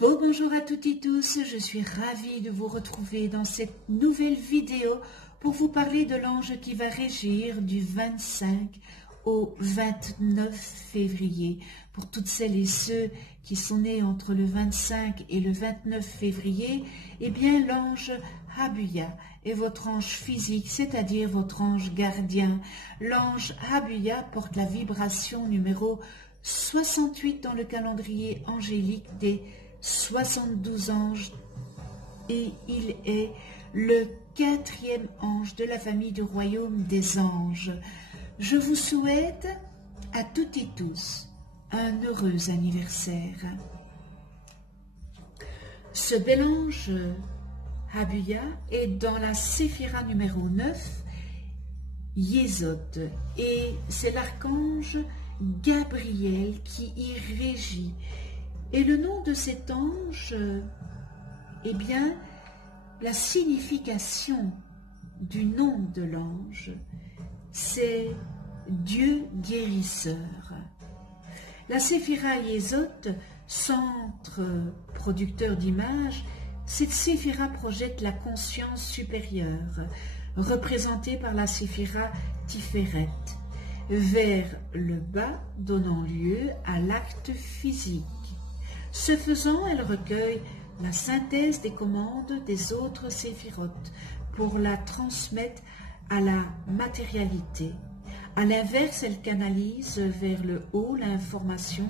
Bonjour à toutes et tous, je suis ravie de vous retrouver dans cette nouvelle vidéo pour vous parler de l'ange qui va régir du 25 au 29 février. Pour toutes celles et ceux qui sont nés entre le 25 et le 29 février, eh bien l'ange Habuya est votre ange physique, c'est-à-dire votre ange gardien. L'ange Habuya porte la vibration numéro 68 dans le calendrier angélique des 72 anges et il est le 4e ange de la famille du royaume des anges. Je vous souhaite à toutes et tous un heureux anniversaire. Ce bel ange Habuya est dans la séphira numéro 9, Yesod, et c'est l'archange Gabriel qui y régit. Et le nom de cet ange, eh bien, la signification du nom de l'ange, c'est Dieu guérisseur. La séphira Yesod, centre producteur d'images, cette séphira projette la conscience supérieure, représentée par la séphira Tiferet, vers le bas, donnant lieu à l'acte physique. Ce faisant, elle recueille la synthèse des commandes des autres séphirotes pour la transmettre à la matérialité. À l'inverse, elle canalise vers le haut l'information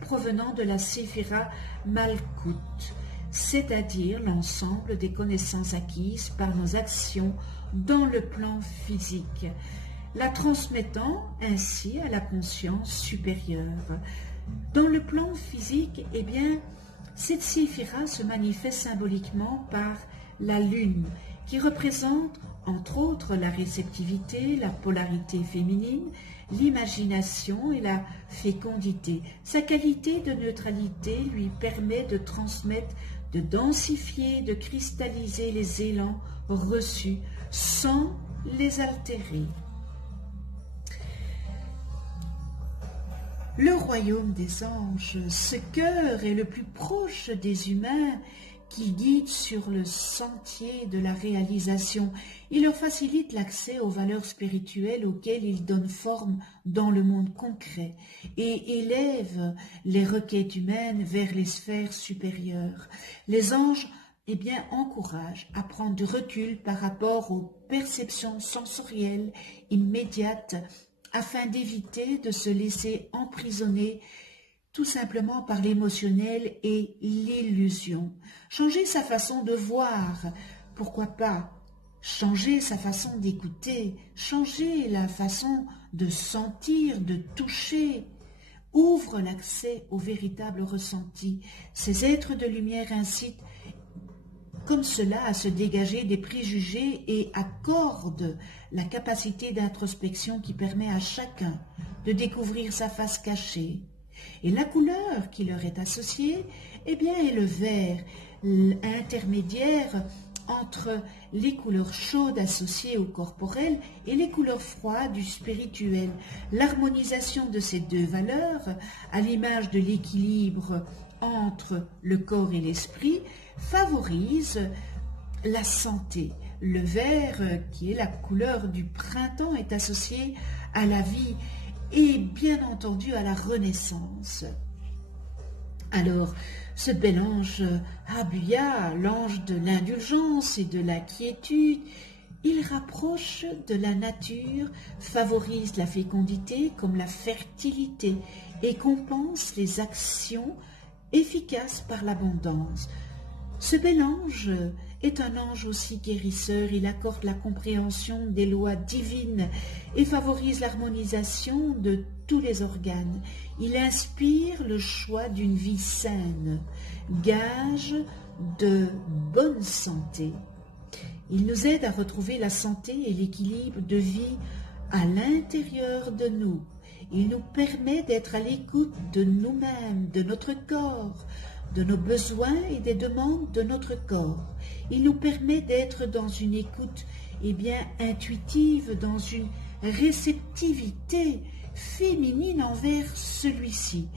provenant de la séphira Malkout, c'est-à-dire l'ensemble des connaissances acquises par nos actions dans le plan physique, la transmettant ainsi à la conscience supérieure. Dans le plan physique, eh bien, cette séphira se manifeste symboliquement par la lune, qui représente entre autres la réceptivité, la polarité féminine, l'imagination et la fécondité. Sa qualité de neutralité lui permet de transmettre, de densifier, de cristalliser les élans reçus sans les altérer. Le royaume des anges, ce cœur est le plus proche des humains qui guide sur le sentier de la réalisation. Il leur facilite l'accès aux valeurs spirituelles auxquelles il donne forme dans le monde concret et élève les requêtes humaines vers les sphères supérieures. Les anges, eh bien, encouragent à prendre du recul par rapport aux perceptions sensorielles immédiates afin d'éviter de se laisser emprisonner tout simplement par l'émotionnel et l'illusion. Changer sa façon de voir, pourquoi pas changer sa façon d'écouter, changer la façon de sentir, de toucher, ouvre l'accès au véritable ressenti. Ces êtres de lumière incitent comme cela à se dégager des préjugés et accorde la capacité d'introspection qui permet à chacun de découvrir sa face cachée. Et la couleur qui leur est associée, eh bien, est le vert, intermédiaire entre les couleurs chaudes associées au corporel et les couleurs froides du spirituel. L'harmonisation de ces deux valeurs, à l'image de l'équilibre entre le corps et l'esprit, favorise la santé. Le vert, qui est la couleur du printemps, est associé à la vie et bien entendu à la renaissance. Alors, ce bel ange Habuya, l'ange de l'indulgence et de la quiétude, il rapproche de la nature, favorise la fécondité comme la fertilité et compense les actions efficaces par l'abondance. Ce bel ange est un ange aussi guérisseur, il accorde la compréhension des lois divines et favorise l'harmonisation de tous les organes. Il inspire le choix d'une vie saine, gage de bonne santé. Il nous aide à retrouver la santé et l'équilibre de vie à l'intérieur de nous. Il nous permet d'être à l'écoute de nous-mêmes, de notre corps, de nos besoins et des demandes de notre corps. Il nous permet d'être dans une écoute intuitive, dans une réceptivité féminine envers celui-ci.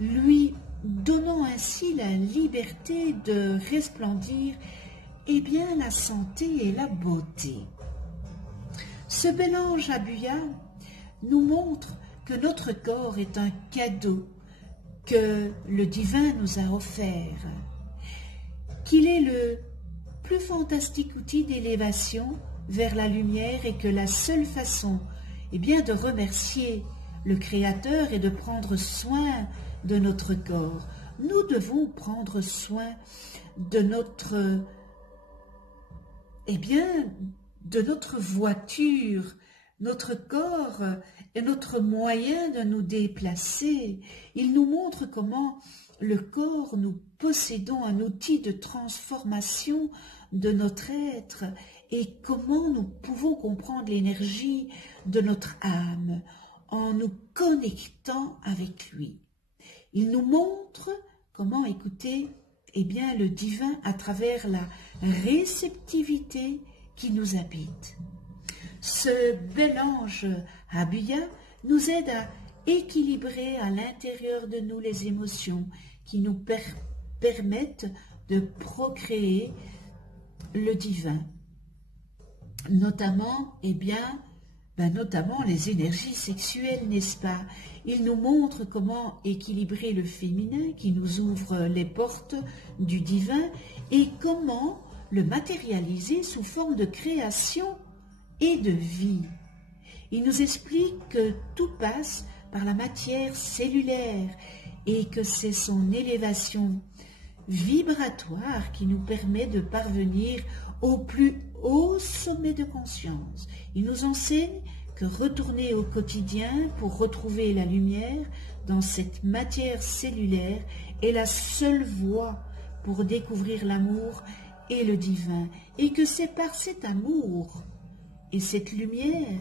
Lui donnant ainsi la liberté de resplendir la santé et la beauté. Ce bel ange Abuya nous montre que notre corps est un cadeau que le divin nous a offert, qu'il est le plus fantastique outil d'élévation vers la lumière et que la seule façon de remercier le Créateur est de prendre soin de notre corps. Nous devons prendre soin de notre voiture. Notre corps est notre moyen de nous déplacer. Il nous montre comment le corps, nous possédons un outil de transformation de notre être et comment nous pouvons comprendre l'énergie de notre âme en nous connectant avec lui. Il nous montre comment écouter le divin à travers la réceptivité qui nous habite. Ce bel ange Abuya nous aide à équilibrer à l'intérieur de nous les émotions qui nous permettent de procréer le divin, notamment notamment les énergies sexuelles, n'est-ce pas? Il nous montre comment équilibrer le féminin qui nous ouvre les portes du divin et comment le matérialiser sous forme de création et de vie. Il nous explique que tout passe par la matière cellulaire et que c'est son élévation vibratoire qui nous permet de parvenir au plus haut sommet de conscience. Il nous enseigne que retourner au quotidien pour retrouver la lumière dans cette matière cellulaire est la seule voie pour découvrir l'amour et le divin, et que c'est par cet amour et cette lumière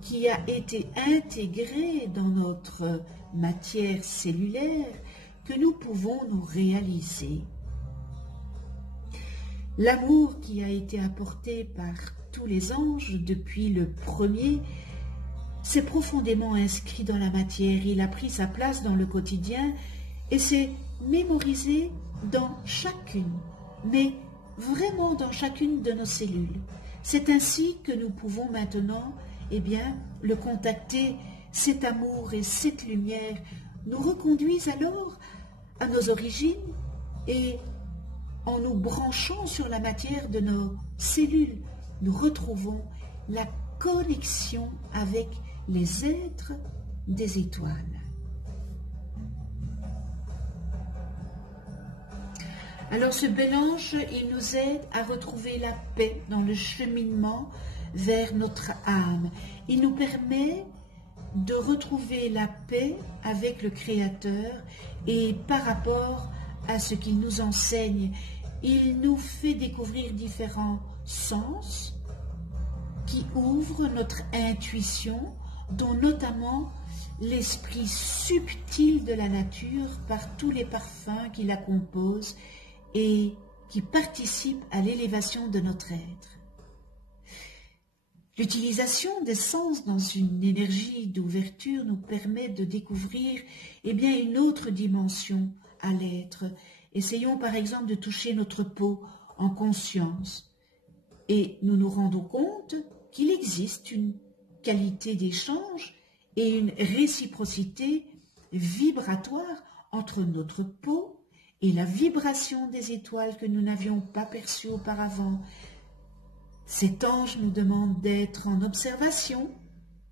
qui a été intégrée dans notre matière cellulaire que nous pouvons nous réaliser. L'amour qui a été apporté par tous les anges depuis le premier s'est profondément inscrit dans la matière, il a pris sa place dans le quotidien et s'est mémorisé dans chacune, mais vraiment dans chacune de nos cellules. C'est ainsi que nous pouvons maintenant le contacter. Cet amour et cette lumière nous reconduisent alors à nos origines et en nous branchant sur la matière de nos cellules, nous retrouvons la connexion avec les êtres des étoiles. Alors ce bel ange, il nous aide à retrouver la paix dans le cheminement vers notre âme. Il nous permet de retrouver la paix avec le Créateur et par rapport à ce qu'il nous enseigne, il nous fait découvrir différents sens qui ouvrent notre intuition, dont notamment l'esprit subtil de la nature par tous les parfums qui la composent et qui participent à l'élévation de notre être. L'utilisation des sens dans une énergie d'ouverture nous permet de découvrir une autre dimension à l'être. Essayons par exemple de toucher notre peau en conscience et nous nous rendons compte qu'il existe une qualité d'échange et une réciprocité vibratoire entre notre peau et la vibration des étoiles que nous n'avions pas perçue auparavant. Cet ange nous demande d'être en observation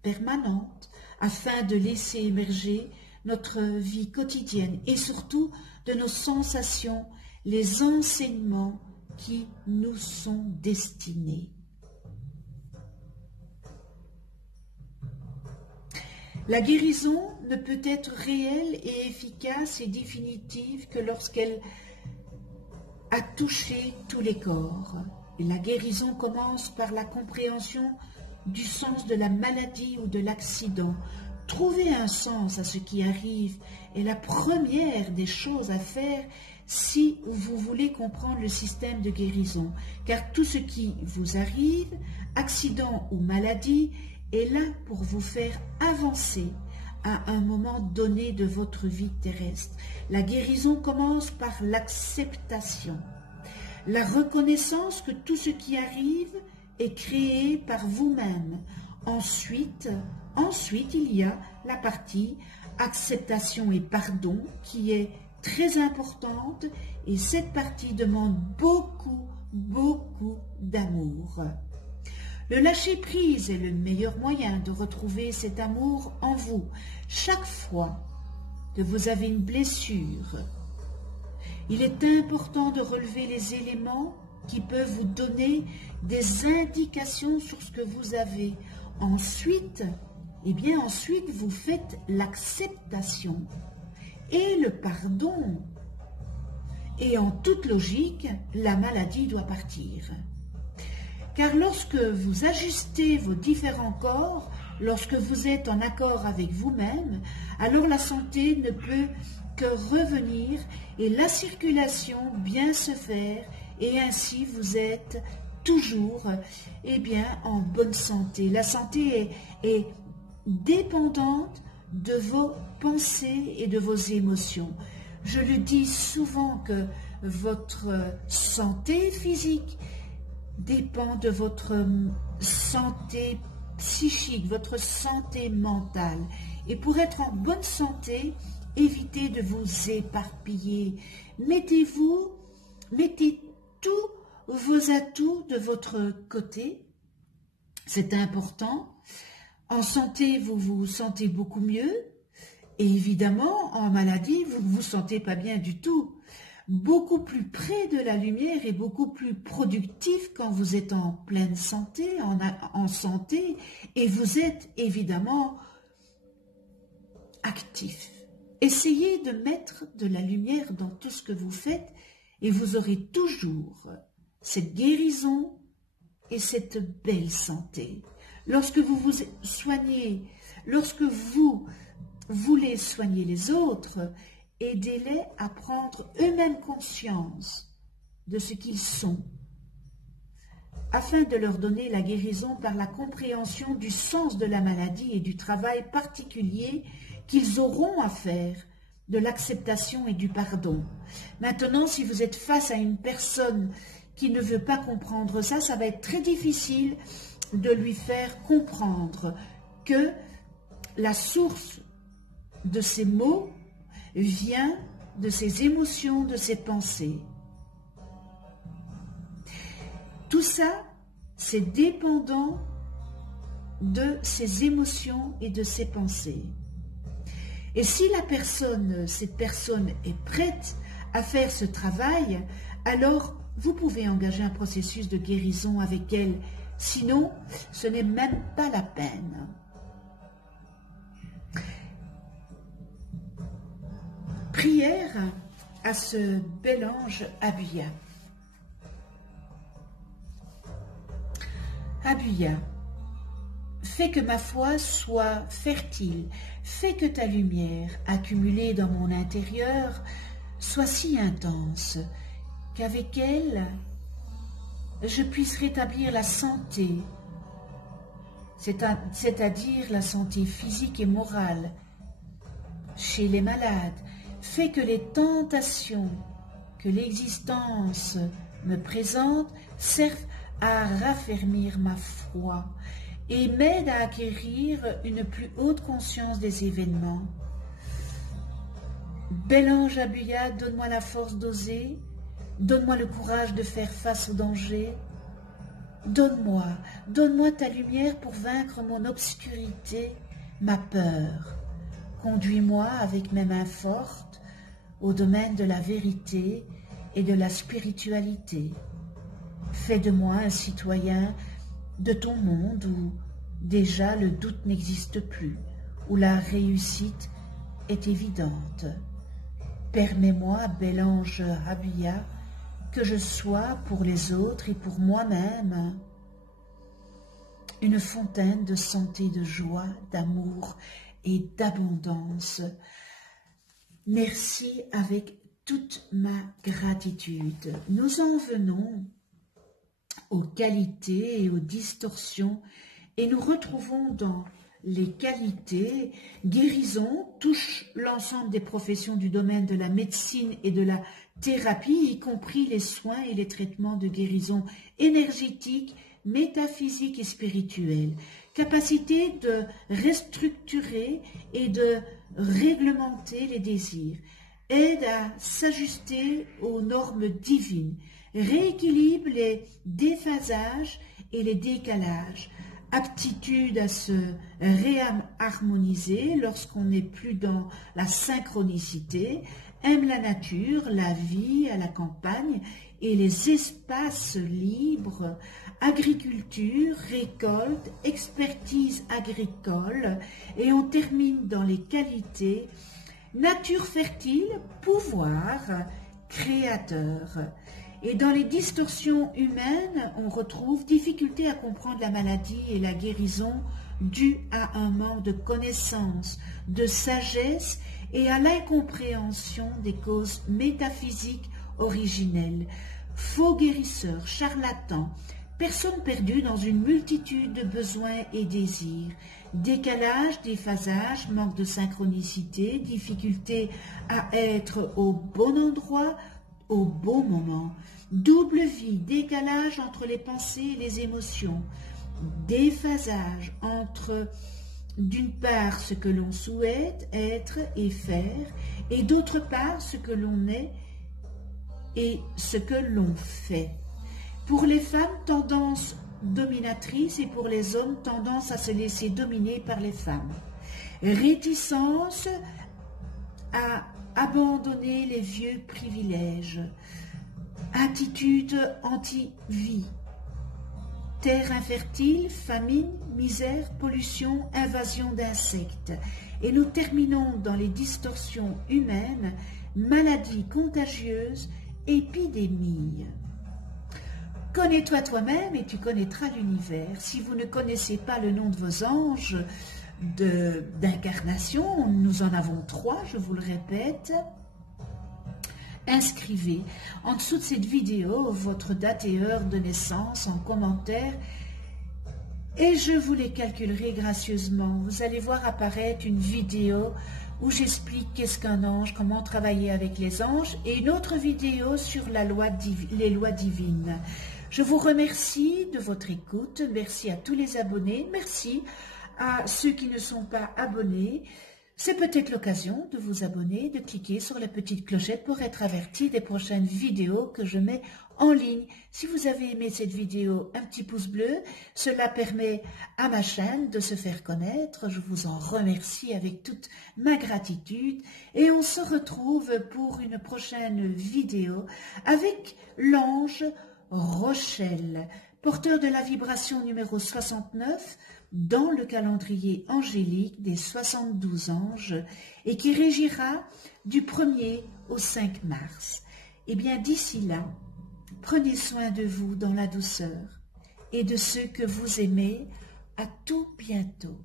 permanente afin de laisser émerger notre vie quotidienne et surtout de nos sensations, les enseignements qui nous sont destinés. La guérison ne peut être réelle et efficace et définitive que lorsqu'elle a touché tous les corps. Et la guérison commence par la compréhension du sens de la maladie ou de l'accident. Trouver un sens à ce qui arrive est la première des choses à faire si vous voulez comprendre le système de guérison. Car tout ce qui vous arrive, accident ou maladie, est là pour vous faire avancer à un moment donné de votre vie terrestre. La guérison commence par l'acceptation, la reconnaissance que tout ce qui arrive est créé par vous-même. Ensuite, il y a la partie acceptation et pardon qui est très importante, et cette partie demande beaucoup d'amour. Le lâcher-prise est le meilleur moyen de retrouver cet amour en vous. Chaque fois que vous avez une blessure, il est important de relever les éléments qui peuvent vous donner des indications sur ce que vous avez. Ensuite, vous faites l'acceptation et le pardon. Et en toute logique, la maladie doit partir. Car lorsque vous ajustez vos différents corps, lorsque vous êtes en accord avec vous-même, alors la santé ne peut que revenir et la circulation bien se faire, et ainsi vous êtes toujours en bonne santé. La santé est dépendante de vos pensées et de vos émotions. Je le dis souvent que votre santé physique dépend de votre santé psychique, votre santé mentale. Et pour être en bonne santé, évitez de vous éparpiller. Mettez tous vos atouts de votre côté. C'est important. En santé, vous vous sentez beaucoup mieux. Et évidemment, en maladie, vous ne vous sentez pas bien du tout. Beaucoup plus près de la lumière et beaucoup plus productif quand vous êtes en pleine santé, en santé, et vous êtes évidemment actif. Essayez de mettre de la lumière dans tout ce que vous faites et vous aurez toujours cette guérison et cette belle santé. Lorsque vous vous soignez, lorsque vous voulez soigner les autres, aidez-les à prendre eux-mêmes conscience de ce qu'ils sont, afin de leur donner la guérison par la compréhension du sens de la maladie et du travail particulier qu'ils auront à faire, de l'acceptation et du pardon. Maintenant, si vous êtes face à une personne qui ne veut pas comprendre ça, ça va être très difficile de lui faire comprendre que la source de ces mots vient de ses émotions, de ses pensées. Tout ça, c'est dépendant de ses émotions et de ses pensées. Et si cette personne est prête à faire ce travail, alors vous pouvez engager un processus de guérison avec elle. Sinon, ce n'est même pas la peine. Prière à ce bel ange Abuya. Abuya, fais que ma foi soit fertile, fais que ta lumière, accumulée dans mon intérieur, soit si intense qu'avec elle, je puisse rétablir la santé, c'est-à-dire la santé physique et morale, chez les malades. Fais que les tentations que l'existence me présente servent à raffermir ma foi et m'aident à acquérir une plus haute conscience des événements. Bel ange Abuya, donne-moi la force d'oser, donne-moi le courage de faire face au danger. Donne-moi ta lumière pour vaincre mon obscurité, ma peur. Conduis-moi avec mes mains fortes au domaine de la vérité et de la spiritualité. Fais de moi un citoyen de ton monde où déjà le doute n'existe plus, où la réussite est évidente. Permets-moi, bel ange Abuya, que je sois pour les autres et pour moi-même une fontaine de santé, de joie, d'amour et d'abondance. Merci avec toute ma gratitude. Nous en venons aux qualités et aux distorsions et nous retrouvons dans les qualités. Guérison touche l'ensemble des professions du domaine de la médecine et de la thérapie, y compris les soins et les traitements de guérison énergétique, métaphysique et spirituelle. Capacité de restructurer et de réglementer les désirs. Aide à s'ajuster aux normes divines. Rééquilibre les déphasages et les décalages. Aptitude à se réharmoniser lorsqu'on n'est plus dans la synchronicité. Aime la nature, la vie à la campagne et les espaces libres. Agriculture, récolte, expertise agricole. Et on termine dans les qualités. Nature fertile, pouvoir créateur. Et dans les distorsions humaines, on retrouve difficulté à comprendre la maladie et la guérison due à un manque de connaissance, de sagesse et à l'incompréhension des causes métaphysiques originelles. Faux guérisseurs, charlatans, personnes perdues dans une multitude de besoins et désirs. Décalage, déphasage, manque de synchronicité, difficulté à être au bon endroit, au bon moment. Double vie, décalage entre les pensées et les émotions. Déphasage entre, d'une part, ce que l'on souhaite être et faire, et d'autre part, ce que l'on est et ce que l'on fait. Pour les femmes, tendance dominatrice, et pour les hommes, tendance à se laisser dominer par les femmes. Réticence à abandonner les vieux privilèges. Attitude anti-vie. Terre infertile, famine, misère, pollution, invasion d'insectes. Et nous terminons dans les distorsions humaines, maladies contagieuses, épidémies. Connais-toi toi-même et tu connaîtras l'univers. Si vous ne connaissez pas le nom de vos anges d'incarnation, nous en avons 3, je vous le répète. Inscrivez en dessous de cette vidéo votre date et heure de naissance en commentaire et je vous les calculerai gracieusement. Vous allez voir apparaître une vidéo où j'explique qu'est-ce qu'un ange, comment travailler avec les anges et une autre vidéo sur les lois divines. Je vous remercie de votre écoute, merci à tous les abonnés, merci à ceux qui ne sont pas abonnés. C'est peut-être l'occasion de vous abonner, de cliquer sur la petite clochette pour être averti des prochaines vidéos que je mets en ligne. Si vous avez aimé cette vidéo, un petit pouce bleu, cela permet à ma chaîne de se faire connaître. Je vous en remercie avec toute ma gratitude et on se retrouve pour une prochaine vidéo avec l'ange Rochelle, porteur de la vibration numéro 69 dans le calendrier angélique des 72 anges et qui régira du 1er au 5 mars. Et bien d'ici là, prenez soin de vous dans la douceur et de ceux que vous aimez. À tout bientôt.